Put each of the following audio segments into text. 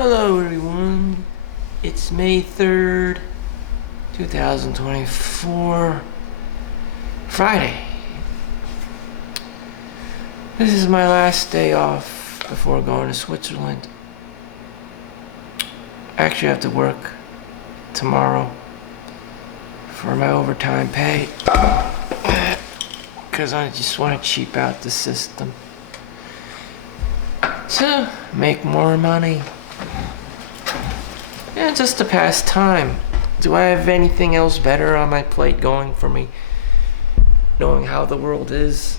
Hello everyone, it's May 3rd, 2024, Friday. This is my last day off before going to Switzerland. I actually have to work tomorrow for my overtime pay because I just want to cheap out the system to make more money. Yeah, just to pass time. Do I have anything else better on my plate going for me? Knowing how the world is?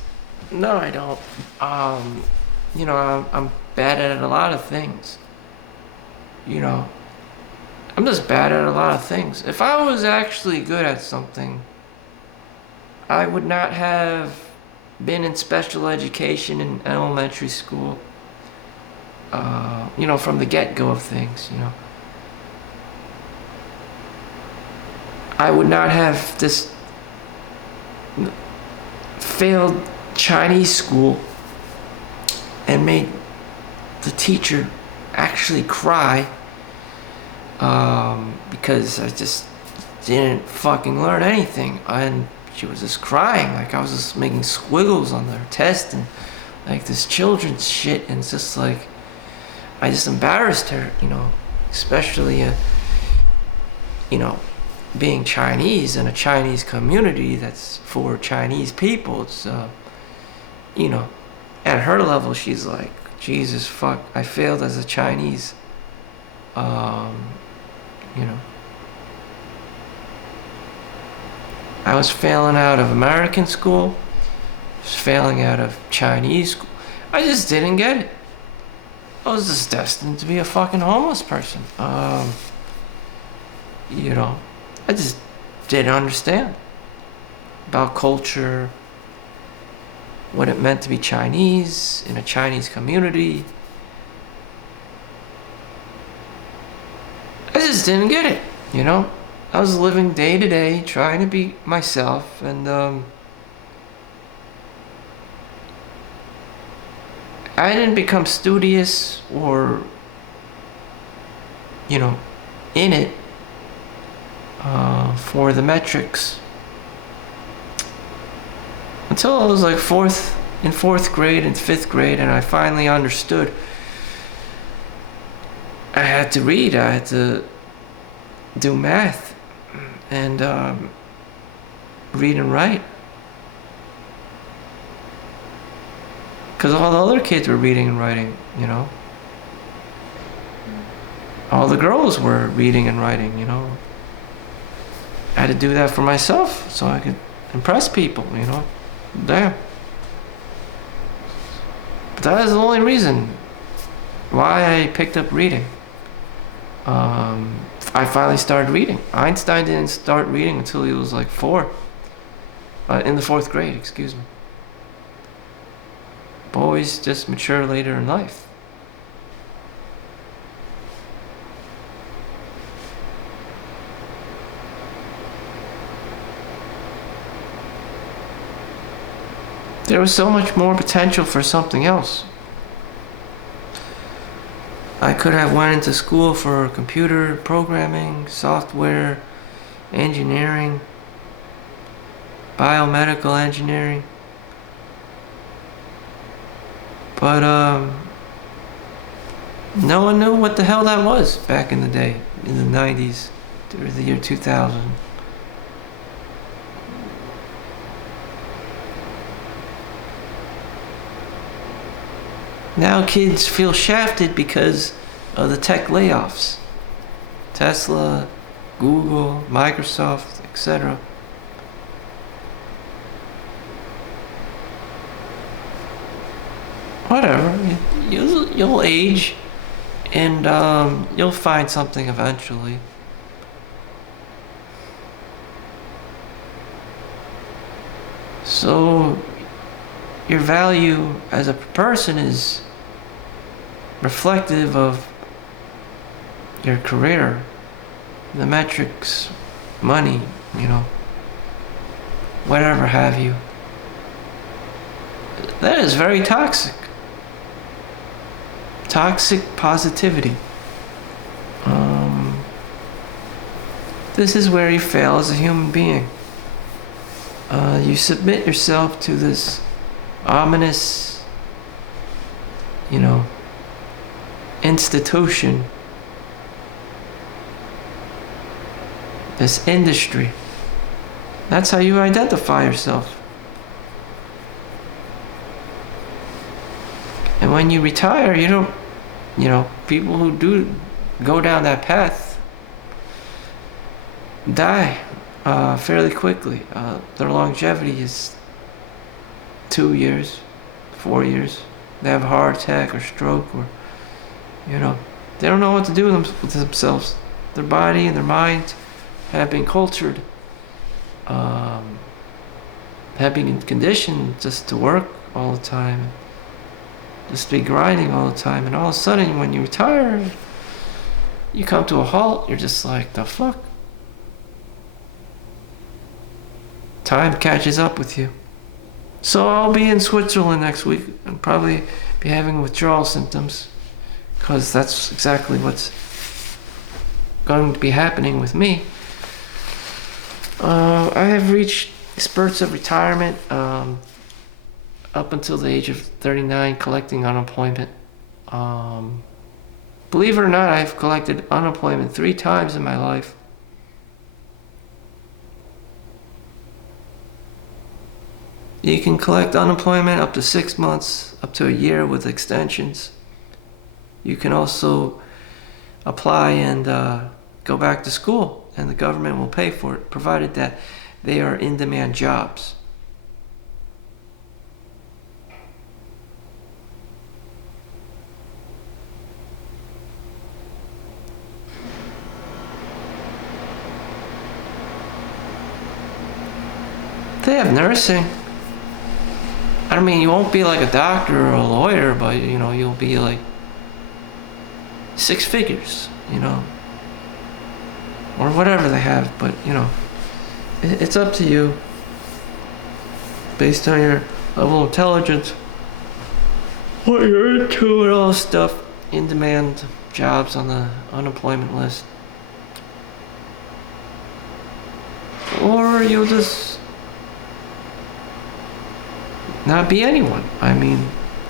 No, I don't. I'm bad at a lot of things. I'm just bad at a lot of things. If I was actually good at something, I would not have been in special education in elementary school. From the get-go of things, I would not have this failed Chinese school and made the teacher actually cry because I just didn't fucking learn anything, and she was just crying like I was just making squiggles on her test and like this children's shit, and it's just like I just embarrassed her, especially being Chinese in a Chinese community that's for Chinese people. It's at her level she's like, Jesus fuck, I failed as a Chinese. I was failing out of American school, I was failing out of Chinese school. I just didn't get it. I was just destined to be a fucking homeless person. I just didn't understand about culture, what it meant to be Chinese in a Chinese community. I just didn't get it, I was living day to day, trying to be myself, and I didn't become studious or, in it for the metrics until I was like in fourth grade and fifth grade, and I finally understood. I had to read, I had to do math, and read and write, because all the other kids were reading and writing, all the girls were reading and writing, I had to do that for myself so I could impress people, Damn. But that is the only reason why I picked up reading. I finally started reading. Einstein didn't start reading until he was like 4. In the 4th grade, excuse me. Boys just mature later in life. There was so much more potential for something else. I could have went into school for computer programming, software engineering, biomedical engineering. But no one knew what the hell that was back in the day, in the 90s, or the year 2000. Now kids feel shafted because of the tech layoffs. Tesla, Google, Microsoft, etc. Whatever, you'll age, and you'll find something eventually. So your value as a person is reflective of your career, the metrics, money, whatever have you. That is very toxic. Toxic positivity. This is where you fail as a human being. You submit yourself to this ominous, institution, this industry. That's how you identify yourself. And when you retire, you don't, people who do go down that path die fairly quickly. Their longevity is 2 years, 4 years. They have a heart attack or stroke, or, they don't know what to do with themselves. Their body and their mind have been cultured, have been conditioned just to work all the time, just be grinding all the time, and all of a sudden when you retire, you come to a halt. You're just like, the fuck? Time catches up with you. So I'll be in Switzerland next week and probably be having withdrawal symptoms, because that's exactly what's going to be happening with me. I have reached spurts of retirement up until the age of 39, collecting unemployment. Believe it or not, I've collected unemployment 3 times in my life. You can collect unemployment up to 6 months, up to a year with extensions. You can also apply and go back to school, and the government will pay for it, provided that they are in-demand jobs. They have nursing. I mean, you won't be like a doctor or a lawyer, but you'll be like 6 figures, or whatever they have. But it's up to you, based on your level of intelligence, what you're into, and all this stuff. In-demand jobs on the unemployment list, or you'll just not be anyone. I mean,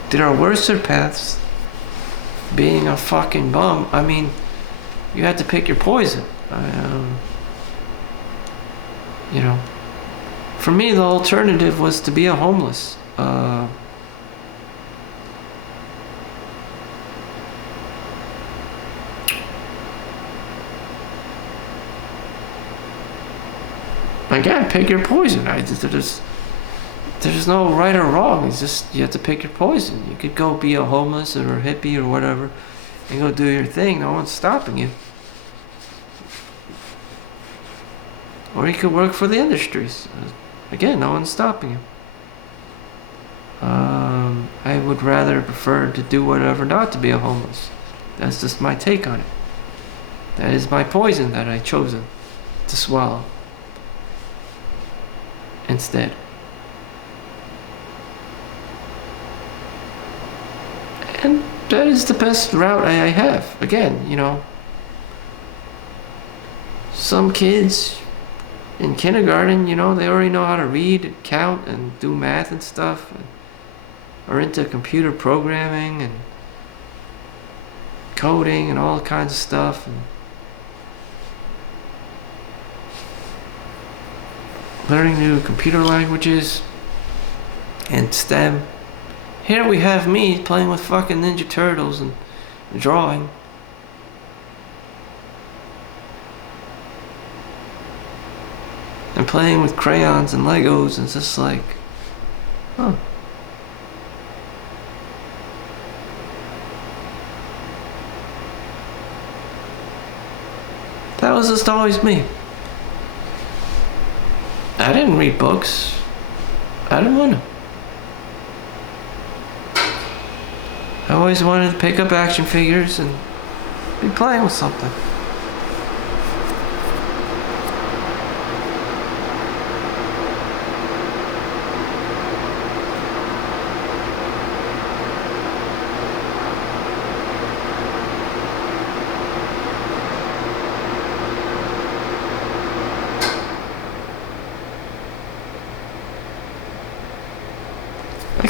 there are worse paths. Being a fucking bum. I mean, you have to pick your poison. For me, the alternative was to be a homeless. Again, pick your poison. There's no right or wrong. It's just you have to pick your poison. You could go be a homeless or a hippie or whatever and go do your thing. No one's stopping you. Or you could work for the industries. Again, no one's stopping you. I would rather prefer to do whatever not to be a homeless. That's just my take on it. That is my poison that I chosen to swallow instead. And that is the best route I have. Again, some kids in kindergarten, they already know how to read, count, and do math and stuff, and are into computer programming and coding and all kinds of stuff. And learning new computer languages and STEM. Here we have me playing with fucking Ninja Turtles and drawing. And playing with crayons and Legos, and it's just like, huh. That was just always me. I didn't read books. I didn't want to. I always wanted to pick up action figures and be playing with something.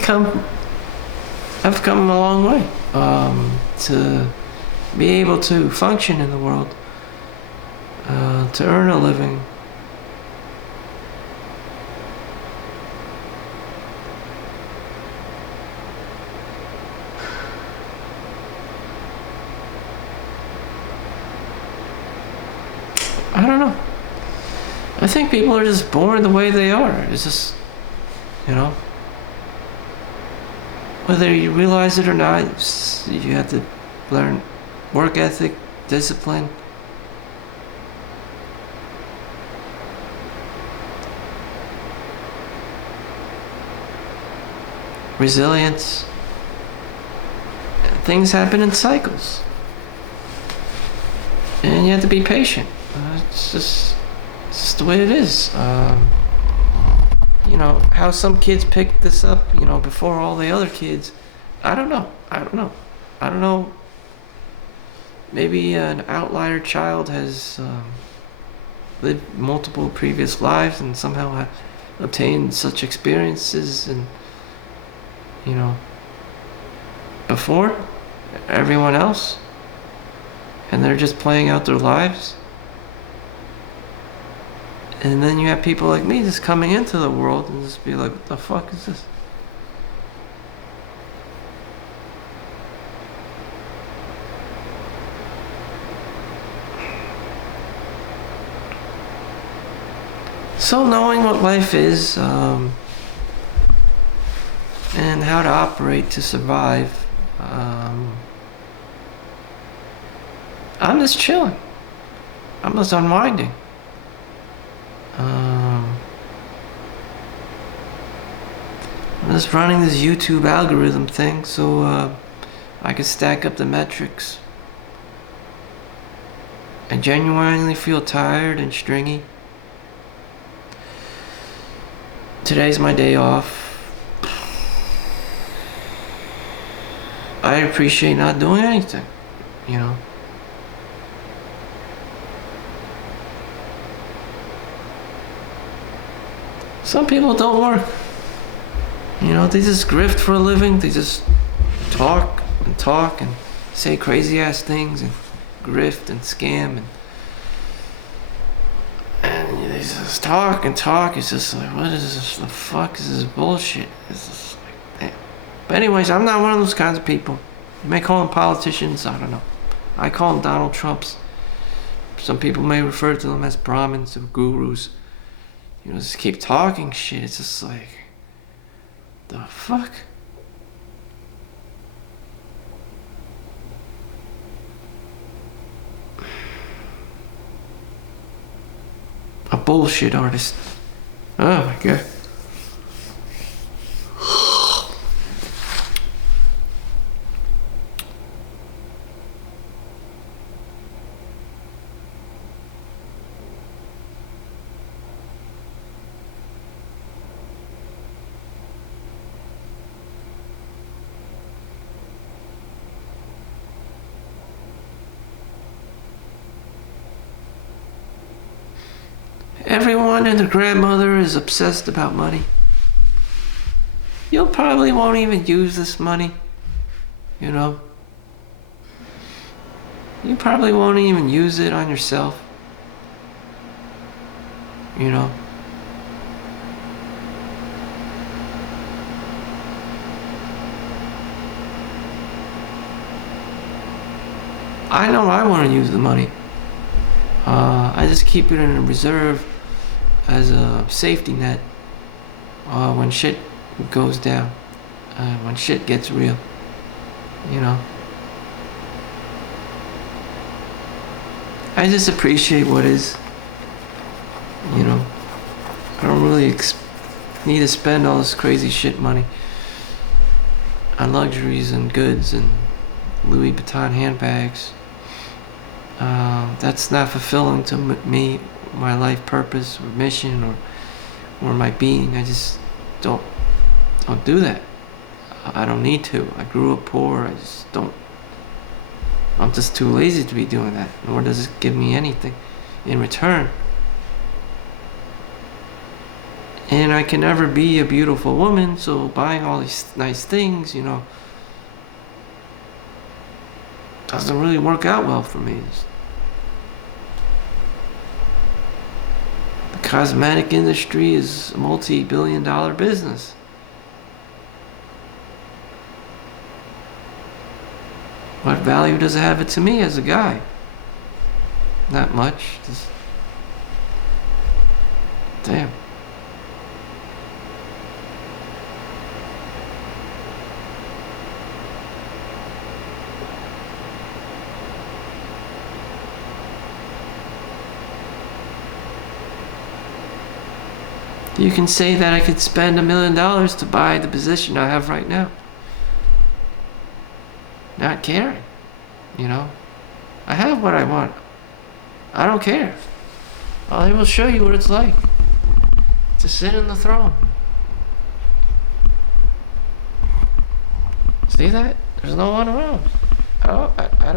I've come a long way to be able to function in the world, to earn a living. I don't know. I think people are just born the way they are. It's just, you know, whether you realize it or not, you have to learn work ethic, discipline. Resilience. Things happen in cycles. And you have to be patient. It's just the way it is. You know, how some kids pick this up, you know, before all the other kids. I don't know. Maybe an outlier child has lived multiple previous lives and somehow obtained such experiences and, you know, before everyone else. And they're just playing out their lives. And then you have people like me just coming into the world and just be like, what the fuck is this? So knowing what life is, and how to operate to survive, I'm just chilling. I'm just unwinding. I'm just running this YouTube algorithm thing so I can stack up the metrics. I genuinely feel tired and stringy. Today's my day off. I appreciate not doing anything, you know. Some people don't work. You know, they just grift for a living. They just talk and say crazy ass things and grift and scam and they just talk and talk. It's just like, what is this? The fuck is this bullshit? It's just like, damn. But anyways, I'm not one of those kinds of people. You may call them politicians. I don't know. I call them Donald Trumps. Some people may refer to them as Brahmins or gurus. You know, just keep talking shit. It's just like, the fuck? A bullshit artist. Oh my god. Everyone and their grandmother is obsessed about money. You probably won't even use this money, you know. You probably won't even use it on yourself, you know. I know I want to use the money. I just keep it in a reserve as a safety net when shit goes down, when shit gets real, you know. I just appreciate what is, you know. I don't really need to spend all this crazy shit money on luxuries and goods and Louis Vuitton handbags. That's not fulfilling to me, my life purpose or mission or my being. I just don't do that. I don't need to. I grew up poor. I'm just too lazy to be doing that, nor does it give me anything in return. And I can never be a beautiful woman, so buying all these nice things, doesn't really work out well for me. The cosmetic industry is a multi-billion-dollar business. What value does it have it to me as a guy? Not much. Damn. You can say that I could spend $1 million to buy the position I have right now. Not caring, I have what I want. I don't care. I will show you what it's like to sit in the throne. See that? There's no one around. I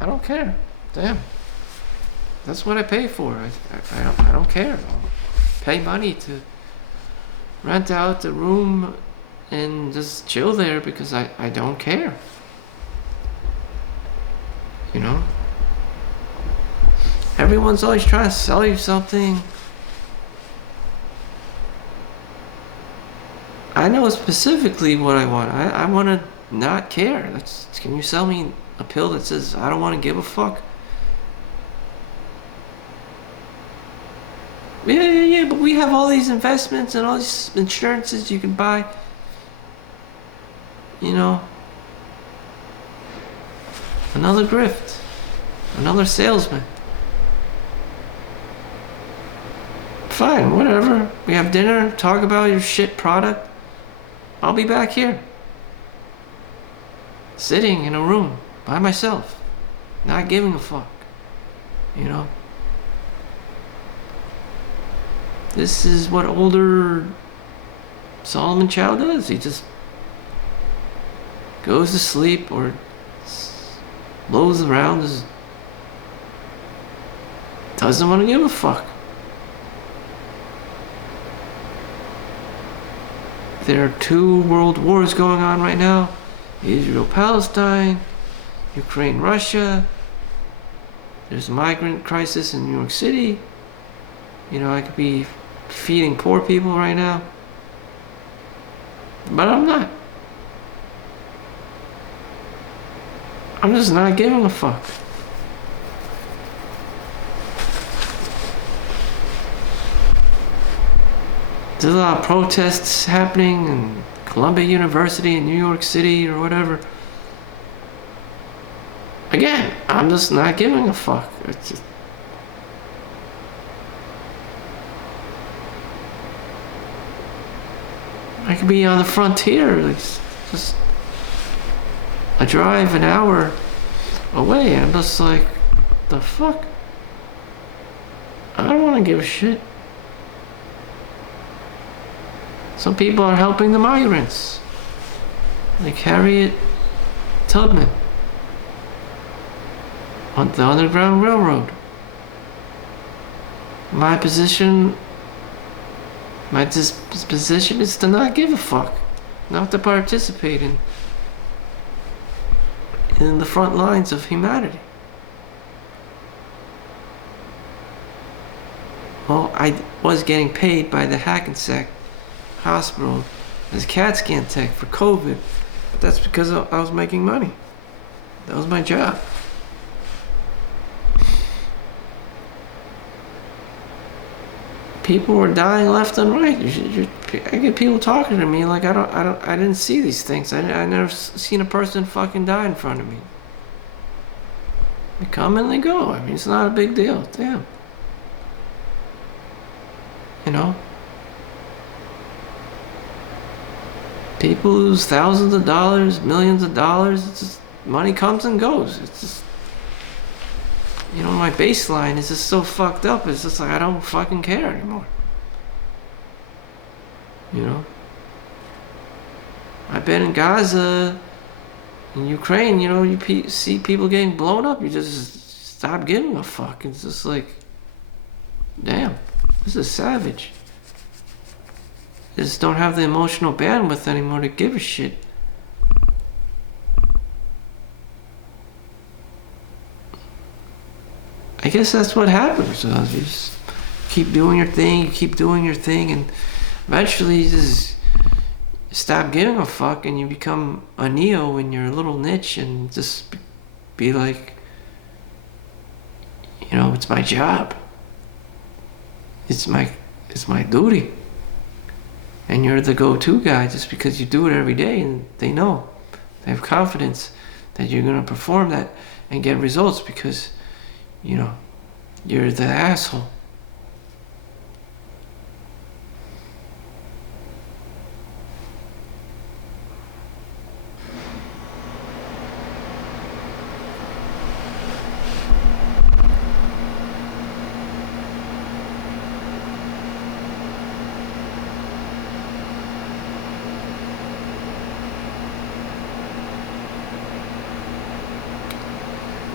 don't care. Damn. That's what I pay for. I don't care. I'll pay money to rent out the room and just chill there because I don't care. Everyone's always trying to sell you something. I know specifically what I want. I want to not care. Can you sell me a pill that says I don't want to give a fuck? Yeah, but we have all these investments and all these insurances you can buy. Another grift. Another salesman. Fine, whatever. We have dinner, talk about your shit product. I'll be back here. Sitting in a room by myself. Not giving a fuck. This is what older Solomon Chau does. He just goes to sleep or blows around. Doesn't want to give a fuck. There are 2 world wars going on right now. Israel-Palestine, Ukraine-Russia. There's a migrant crisis in New York City. I could be feeding poor people right now. But I'm not. I'm just not giving a fuck. There's a lot of protests happening in Columbia University in New York City or whatever. Again, I'm just not giving a fuck. It's just, I could be on the frontier, just I drive an hour away and I'm just like, the fuck? I don't want to give a shit. Some people are helping the migrants, like Harriet Tubman on the Underground Railroad. My disposition is to not give a fuck, not to participate in the front lines of humanity. Well, I was getting paid by the Hackensack Hospital as a CAT scan tech for COVID, but that's because I was making money. That was my job. People were dying left and right. I get people talking to me like I didn't see these things. I never seen a person fucking die in front of me. They come and they go. I mean, it's not a big deal. Damn. People lose thousands of dollars, millions of dollars. It's just money comes and goes. It's just, my baseline is just so fucked up. It's just like I don't fucking care anymore. I've been in Gaza, in Ukraine. You see people getting blown up. You just stop giving a fuck. It's just like, damn, this is savage. just don't have the emotional bandwidth anymore to give a shit. I guess that's what happens. You just keep doing your thing, you keep doing your thing, and eventually you just stop giving a fuck and you become a Neo in your little niche and just be like, you know, it's my job. It's my duty. And you're the go-to guy just because you do it every day, and they know. They have confidence that you're gonna perform that and get results because, you know, you're the asshole.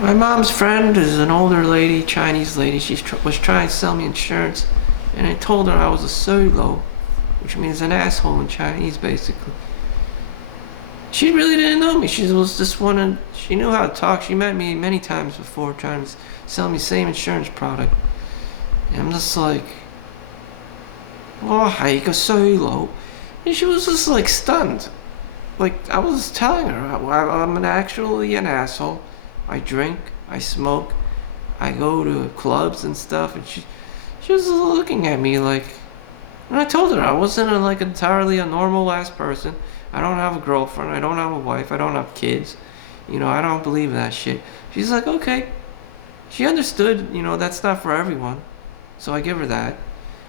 My mom's friend is an older lady, Chinese lady. She was trying to sell me insurance, and I told her I was a solo, which means an asshole in Chinese, basically. She really didn't know me. She was just she knew how to talk. She met me many times before trying to sell me the same insurance product. And I'm just like, oh, I go solo. And she was just like stunned. Like, I was telling her, I'm actually an asshole. I drink, I smoke, I go to clubs and stuff, and she was looking at me like, and I told her I wasn't entirely a normal ass person. I don't have a girlfriend, I don't have a wife, I don't have kids. You know, I don't believe that shit. She's like, okay. She understood, you know, that's not for everyone. So I give her that.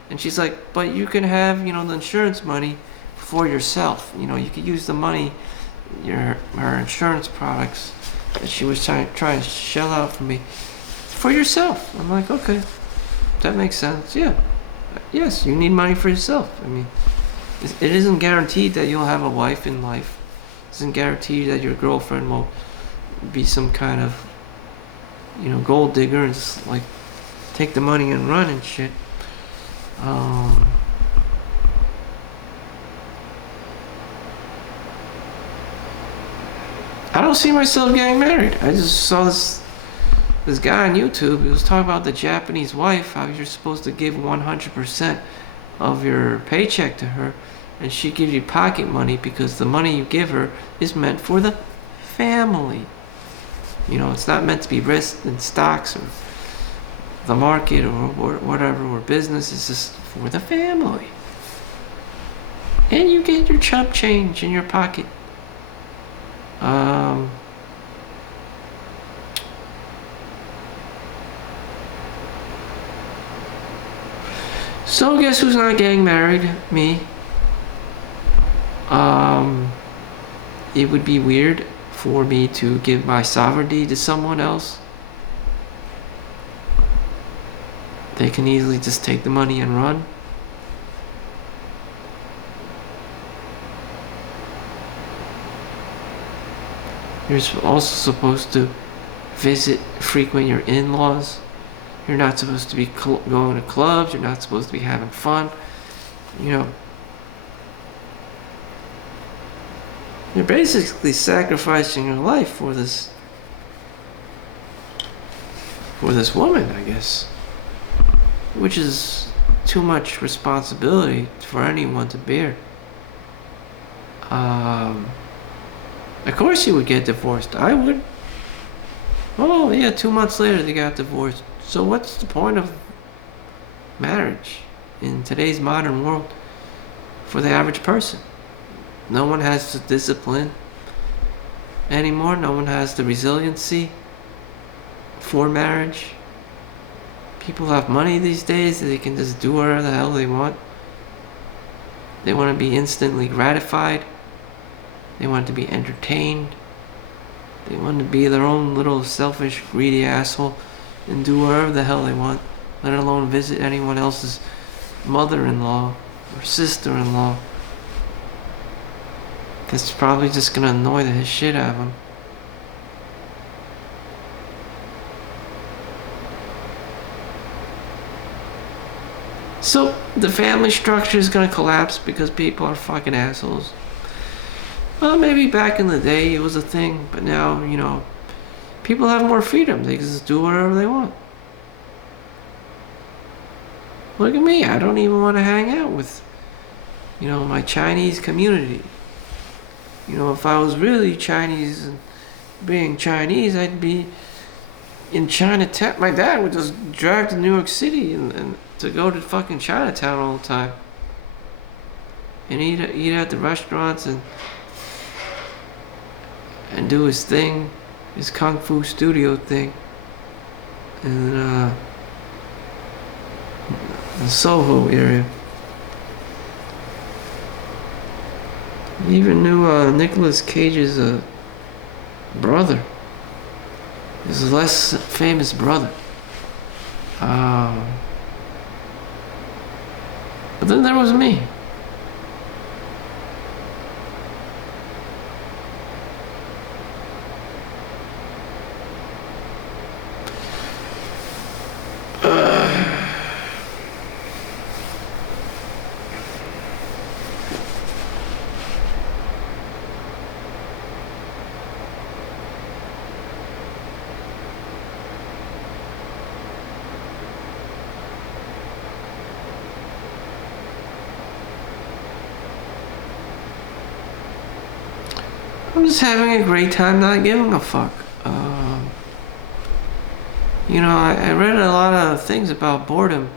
And she's like, but you can have, you know, the insurance money for yourself. You know, you could use the money, her insurance products that she was trying to shell out for me for yourself. I'm like, okay, that makes sense. Yeah, yes, you need money for yourself. I mean, it isn't guaranteed that you'll have a wife in life. It isn't guaranteed that your girlfriend will be some kind of, you know, gold digger and just like take the money and run and shit. I don't see myself getting married. I just saw this guy on YouTube. He was talking about the Japanese wife, how you're supposed to give 100% of your paycheck to her, and she gives you pocket money because the money you give her is meant for the family. You know, it's not meant to be risked in stocks or the market or whatever, or business. It's just for the family. And you get your chump change in your pocket. So guess who's not getting married? Me. It would be weird for me to give my sovereignty to someone else. They can easily just take the money and run. You're also supposed to frequent your in-laws. You're not supposed to be going to clubs. You're not supposed to be having fun. You know, you're basically sacrificing your life for this woman, I guess, which is too much responsibility for anyone to bear. Of course you would get divorced. I would. Oh yeah, 2 months later they got divorced. So what's the point of marriage in today's modern world for the average person? No one has the discipline anymore. No one has the resiliency for marriage. People have money these days that they can just do whatever the hell they want. They want to be instantly gratified. They want to be entertained. They want to be their own little selfish, greedy asshole and do whatever the hell they want, let alone visit anyone else's mother-in-law or sister-in-law. That's probably just gonna annoy the shit out of them. So the family structure is gonna collapse because people are fucking assholes. Well, maybe back in the day it was a thing, but now, people have more freedom. They can just do whatever they want. Look at me. I don't even want to hang out with, my Chinese community. If I was really Chinese and being Chinese, I'd be in Chinatown. My dad would just drive to New York City and to go to fucking Chinatown all the time. And eat at the restaurants and do his thing, his Kung Fu studio thing. And the Soho area. He even knew Nicolas Cage's brother. His less famous brother. But then there was me. I'm just having a great time not giving a fuck. I read a lot of things about boredom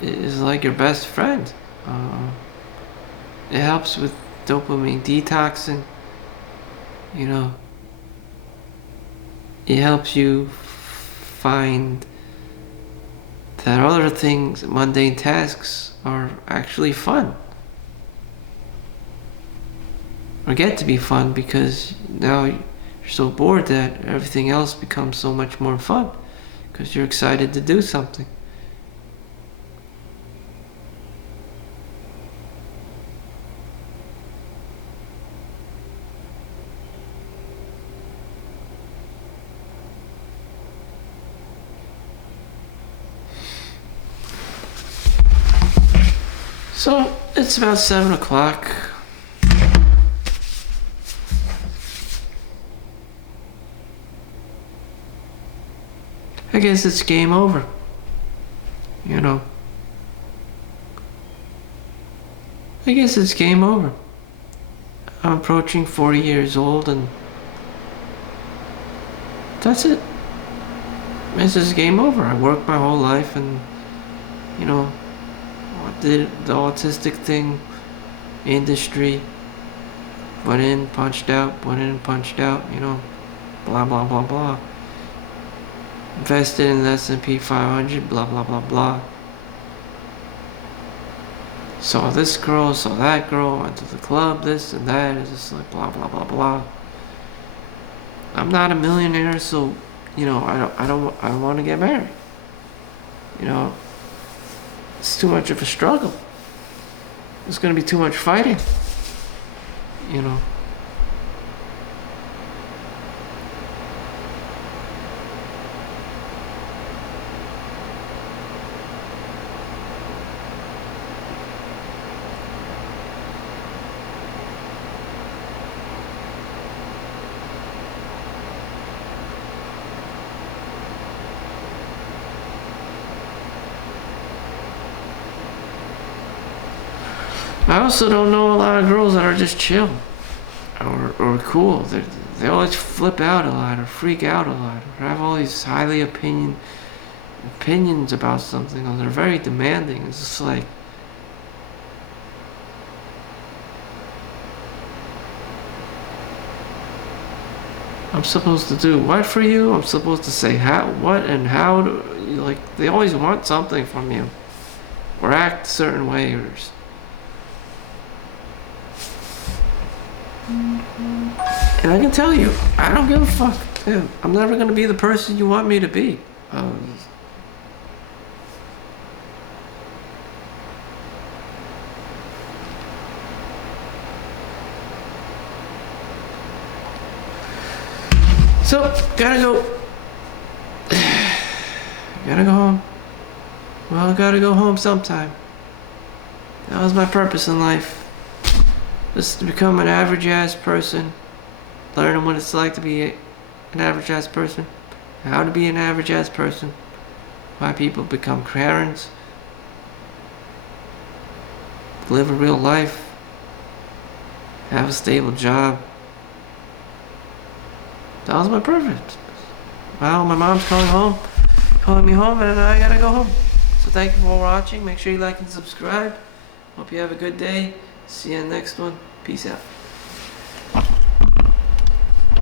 is like your best friend. It helps with dopamine detoxing. It helps you find that other things, mundane tasks, are actually fun. Or get to be fun because now you're so bored that everything else becomes so much more fun because you're excited to do something. So it's about 7 o'clock. I guess it's game over. I guess it's game over. I'm approaching 40 years old and that's it. This is game over. I worked my whole life and, I did the autistic thing, industry, went in, punched out, blah, blah, blah, blah. Invested in the S&P 500, blah, blah, blah, blah. Saw this girl, saw that girl, went to the club, this and that. It's just like blah, blah, blah, blah. I'm not a millionaire, so, I don't want to get married. It's too much of a struggle. There's going to be too much fighting. I also don't know a lot of girls that are just chill or cool. They always flip out a lot or freak out a lot or have all these highly opinions about something, or they're very demanding. It's just like, I'm supposed to do what for you? I'm supposed to say what and how they always want something from you or act a certain way or. And I can tell you, I don't give a fuck. Yeah, I'm never gonna be the person you want me to be. So, gotta go home. Well, I gotta go home sometime. That was my purpose in life. Just to become an average ass person. Learning what it's like to be an average ass person. How to be an average ass person. Why people become Karens. Live a real life. Have a stable job. That was my purpose. Well, my mom's calling me home, and I gotta go home. So thank you for watching. Make sure you like and subscribe. Hope you have a good day. See you in the next one. Peace out.